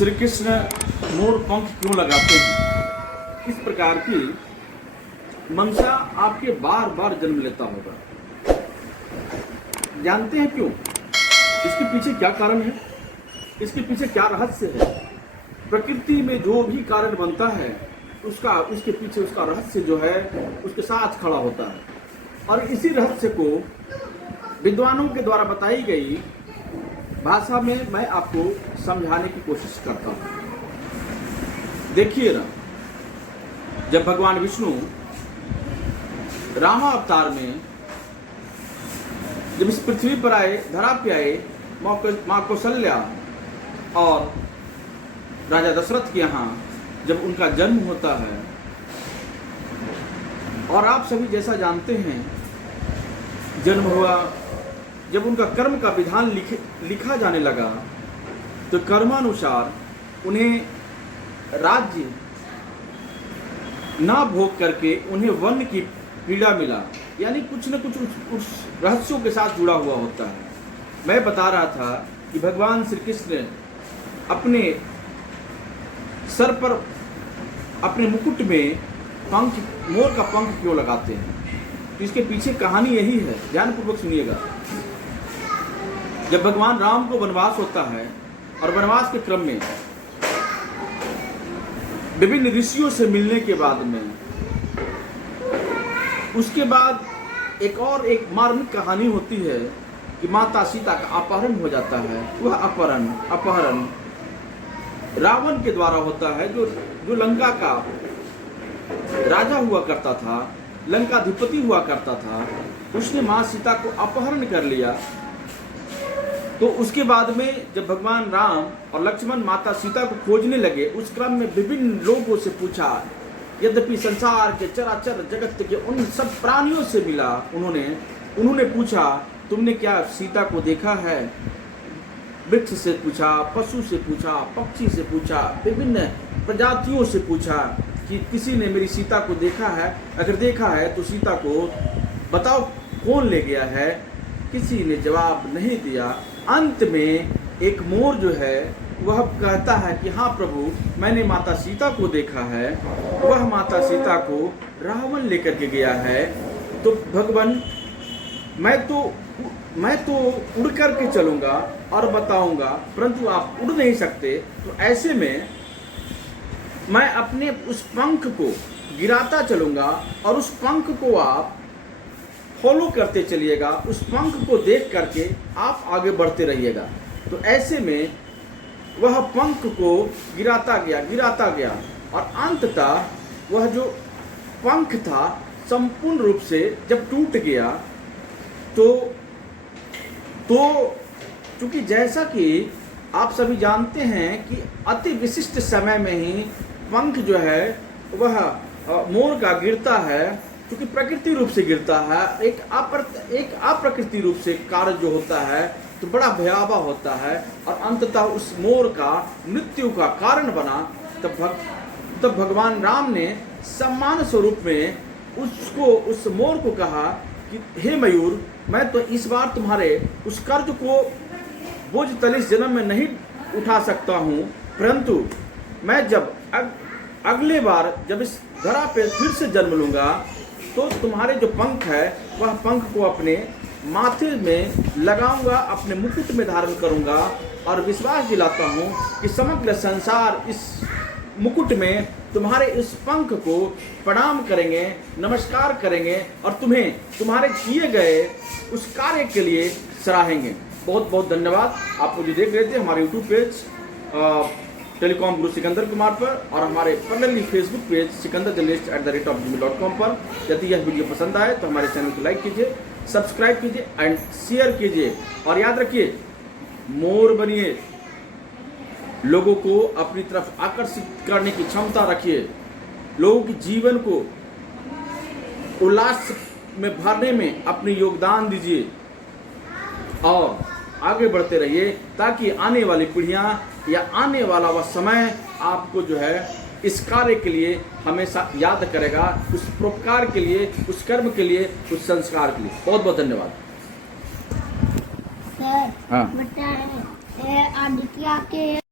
श्री कृष्ण मोर पंख क्यों लगाते हैं? इस प्रकार की मंशा आपके बार बार जन्म लेता होगा। जानते हैं क्यों? इसके पीछे क्या कारण है? इसके पीछे क्या रहस्य है? प्रकृति में जो भी कारण बनता है उसके पीछे उसका रहस्य जो है उसके साथ खड़ा होता है। और इसी रहस्य को विद्वानों के द्वारा बताई गई भाषा में मैं आपको समझाने की कोशिश करता हूं। देखिए ना, जब भगवान विष्णु रामा अवतार में जब इस पृथ्वी पर आए, धरा पे आए, माँ कौशल्या और राजा दशरथ के यहाँ जब उनका जन्म होता है, और आप सभी जैसा जानते हैं, जन्म हुआ, जब उनका कर्म का विधान लिखा जाने लगा तो कर्मानुसार उन्हें राज्य ना भोग करके उन्हें वन की पीड़ा मिला, यानी कुछ न कुछ उस रहस्यों के साथ जुड़ा हुआ होता है। मैं बता रहा था कि भगवान श्री कृष्ण अपने सर पर, अपने मुकुट में पंख, मोर का पंख क्यों लगाते हैं? तो इसके पीछे कहानी यही है, ध्यानपूर्वक सुनिएगा। जब भगवान राम को वनवास होता है और वनवास के क्रम में विभिन्न ऋषियों से मिलने के बाद में उसके बाद एक मार्मिक कहानी होती है कि माता सीता का अपहरण हो जाता है। वह अपहरण रावण के द्वारा होता है, जो लंका का राजा हुआ करता था, लंकाधिपति हुआ करता था। उसने मां सीता को अपहरण कर लिया। तो उसके बाद में जब भगवान राम और लक्ष्मण माता सीता को खोजने लगे, उस क्रम में विभिन्न लोगों से पूछा, यद्यपि संसार के चराचर जगत के उन सब प्राणियों से मिला, उन्होंने पूछा, तुमने क्या सीता को देखा है? वृक्ष से पूछा, पशु से पूछा, पक्षी से पूछा, विभिन्न प्रजातियों से पूछा कि किसी ने मेरी सीता को देखा है? अगर देखा है तो सीता को बताओ कौन ले गया है? किसी ने जवाब नहीं दिया। अंत में एक मोर जो है वह कहता है कि हाँ प्रभु, मैंने माता सीता को देखा है, वह माता सीता को रावण लेकर के गया है। तो भगवान, मैं तो उड़ करके चलूंगा और बताऊंगा, परंतु आप उड़ नहीं सकते। तो ऐसे में मैं अपने उस पंख को गिराता चलूंगा और उस पंख को आप फॉलो करते चलिएगा, उस पंख को देख करके आप आगे बढ़ते रहिएगा। तो ऐसे में वह पंख को गिराता गया और अंततः वह जो पंख था संपूर्ण रूप से जब टूट गया तो चूंकि जैसा कि आप सभी जानते हैं कि अति विशिष्ट समय में ही पंख जो है वह मोर का गिरता है, क्योंकि प्रकृति रूप से गिरता है। एक अप्रकृति रूप से कार्य जो होता है तो बड़ा भयावह होता है और अंततः उस मोर का मृत्यु का कारण बना। तब भगवान राम ने सम्मान स्वरूप में उस मोर को कहा कि हे मयूर, मैं तो इस बार तुम्हारे उस कर्ज को बोझ तले जन्म में नहीं उठा सकता हूँ, परंतु मैं जब अगले बार जब इस धरा पे फिर से जन्म लूंगा तो तुम्हारे जो पंख है वह पंख को अपने माथे में लगाऊंगा, अपने मुकुट में धारण करूंगा और विश्वास दिलाता हूँ कि समग्र संसार इस मुकुट में तुम्हारे इस पंख को प्रणाम करेंगे, नमस्कार करेंगे और तुम्हें तुम्हारे किए गए उस कार्य के लिए सराहेंगे। बहुत बहुत धन्यवाद। आप मुझे देख रहे थे हमारे यूट्यूब पेज टेलीकॉम गुरु सिकंदर कुमार पर और हमारे पर्सनली फेसबुक पेज sikandar@gmail.com पर। यदि यह वीडियो पसंद आए तो हमारे चैनल को लाइक कीजिए, सब्सक्राइब कीजिए एंड शेयर कीजिए। और याद रखिए, मोर बनिए, लोगों को अपनी तरफ आकर्षित करने की क्षमता रखिए, लोगों के जीवन को उल्लास में भरने में अपनी योगदान दीजिए और आगे बढ़ते रहिए, ताकि आने वाली पीढ़ियां या आने वाला वह समय आपको जो है इस कार्य के लिए हमेशा याद करेगा, उस परोपकार के लिए, उस कर्म के लिए, उस संस्कार के लिए। बहुत बहुत धन्यवाद। सर, हाँ, आदित्य के